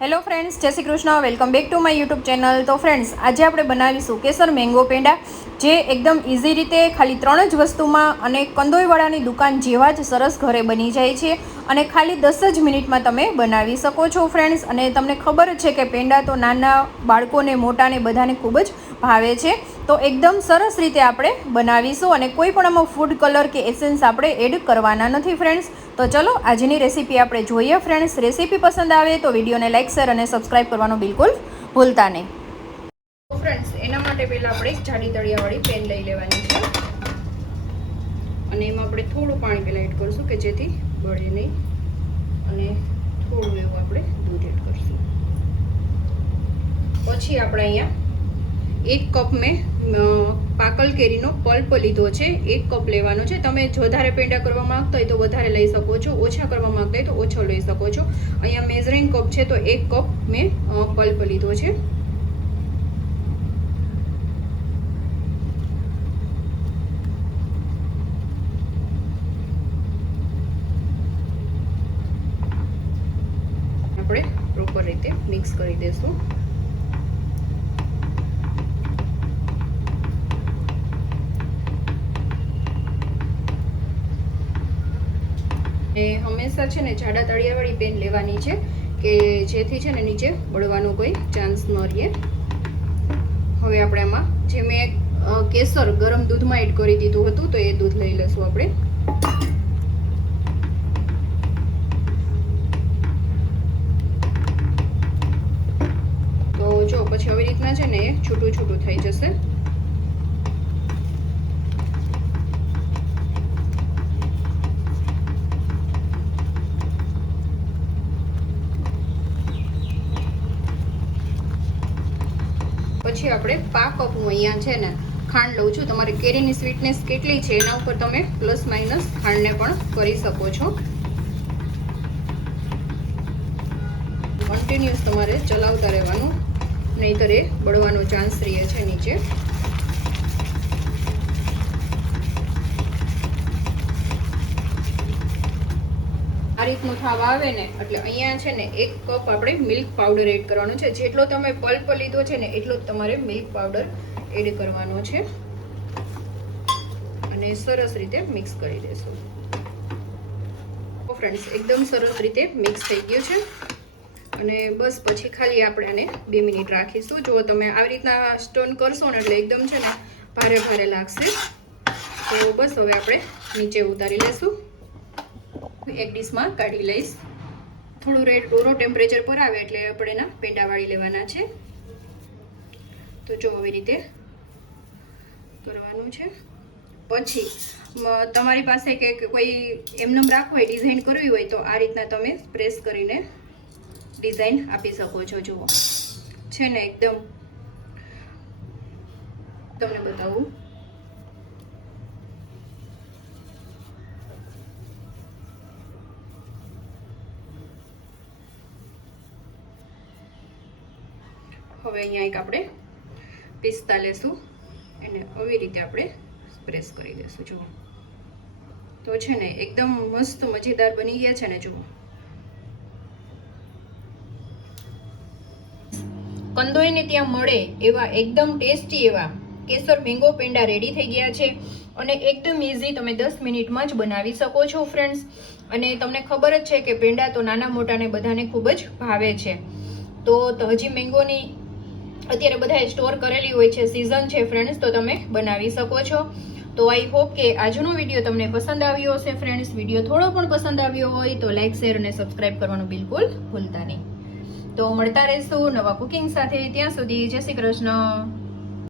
Hello friends, જય Shri Krishna. Welcome back to my YouTube channel. તો friends, આજે આપણે બનાવીશું કેસર મેંગો પેંડા, જે એકદમ ઇઝી રીતે ખાલી 3 જ વસ્તુમાં અને કંદોઈવાળાની દુકાન જેવા જ સરસ ઘરે બની જાય છે અને ખાલી 10 જ મિનિટમાં તમે બનાવી શકો છો ફ્રેન્ડ્સ. અને તમને ખબર છે કે પેંડા તો નાના બાળકોને મોટાને બધાને ખૂબ જ ભાવે છે. તો એકદમ સરસ રીતે આપણે બનાવીશું અને કોઈ પણ આમાં ફૂડ કલર કે એસેન્સ આપણે એડ કરવાના નથી ફ્રેન્ડ્સ. તો ચલો આજની રેસીપી આપણે જોઈએ ફ્રેન્ડ્સ. રેસીપી પસંદ આવે તો વિડીયોને લાઇક, શેર અને સબસ્ક્રાઈબ કરવાનું બિલકુલ ભૂલતા નહીં. તો ફ્રેન્ડ્સ, એના માટે પહેલાં આપણે એક જાડી તળિયાવાળી પેન લઈ લેવાની છે અને એમાં આપણે થોડું પાણી પહેલાં એડ કરશું કે જેથી બળે નહીં, અને થોડું એવું આપણે દૂધ એડ કરશું. પછી આપણે અહીંયા 1 કપ મેં પાકલ કેરીનો પલ્પ લીધો છે. 1 કપ લેવાનો છે. તમે જો વધારે પેંડા કરવા માંગતા હોય તો વધારે લઈ શકો છો, ઓછા કરવા માંગતા હોય તો ઓછો લઈ શકો છો. અહીંયા મેઝરિંગ કપ છે તો 1 કપ મેં પલ્પ લીધો છે. આપણે પ્રોપર રીતે મિક્સ કરી દઈશું. હંમેશા છે ને જાડા તળિયાવાળી પેન લેવાની છે કે જેથી છે ને નીચે બળવાનો કોઈ ચાન્સ ન રહે. હવે આપણે આમાં જે મેં કેસર ગરમ દૂધમાં એડ કરી દીધું હતું તો એ દૂધ લઈ લઈશું આપણે. તો જો પછી આવી રીતના છે ને એ છૂટું છૂટું થઈ જશે. પછી આપણે 5 કપ હું અહીંયા છે ને ખાંડ લઉં છું. તમારે કેરીની સ્વીટનેસ કેટલી છે એના ઉપર તમે પ્લસ માઇનસ ખાંડને પણ કરી શકો છો. કન્ટિન્યુઅસ તમારે ચલાવતા રહેવાનું, નહીંતર એ બળવાનો ચાન્સ રહે છે નીચે. આ રીતનું થાવ આવે ને એટલે અહીંયા છે ને 1 કપ આપણે મિલ્ક પાવડર એડ કરવાનો છે. જેટલો તમે પલ્પ લીધો છે ને એટલો જ તમારે મિલ્ક પાવડર એડ કરવાનો છે અને સરસ રીતે મિક્સ કરી દેશું. ફ્રેન્ડ્સ, એકદમ સરસ રીતે મિક્સ થઈ ગયું છે અને બસ પછી ખાલી આપણે આને 2 મિનિટ રાખીશું. જો તમે આવી રીતના સ્ટોન કરશો ને એટલે એકદમ છે ને ભારે ભારે લાગશે. તો બસ હવે આપણે નીચે ઉતારી લઈશું. એક ડીશમાં કાઢી લઈશ. થોડું રૂમ ટેમ્પરેચર પર આવે એટલે આપણે એના પેંડા વાળી લેવાના છે. તો જો આવી રીતે કરવાનું છે. પછી તમારી પાસે કે કોઈ એમનેમ રાખવું હોય, ડિઝાઇન કરવી હોય તો આ રીતના તમે પ્રેસ કરીને ડિઝાઇન આપી શકો છો. જુઓ છે ને એકદમ તમને બતાવું. હવે અહીંયા એક આપણે પિસ્તા લેશું, એને આવી રીતે આપણે પ્રેસ કરી દઈશું. જુઓ તો છે ને એકદમ મસ્ત મજેદાર બની ગયા છે ને. જુઓ કંદોઈને ત્યાં મળે એવા એકદમ ટેસ્ટી એવા કેસર મેંગો પેંડા રેડી થઈ ગયા છે અને એકદમ ઇઝી તમે 10 મિનિટમાં જ બનાવી શકો છો ફ્રેન્ડ્સ. અને તમને ખબર જ છે કે પેંડા તો નાના મોટાને બધાને ખૂબ જ ભાવે છે. તો હજી મેંગોની અત્યારે બધાએ સ્ટોર કરેલી હોય છે, સિઝન છે ફ્રેન્ડ્સ, તો તમે બનાવી શકો છો. તો આઈ હોપ કે આજનો વિડીયો તમને પસંદ આવ્યો હશે ફ્રેન્ડ્સ. વિડીયો થોડો પણ પસંદ આવ્યો હોય તો લાઇક, શેર અને સબસ્ક્રાઈબ કરવાનું બિલકુલ ભૂલતા નહીં. તો મળતા રહીશું નવા કુકિંગ સાથે. ત્યાં સુધી જય શ્રી કૃષ્ણ.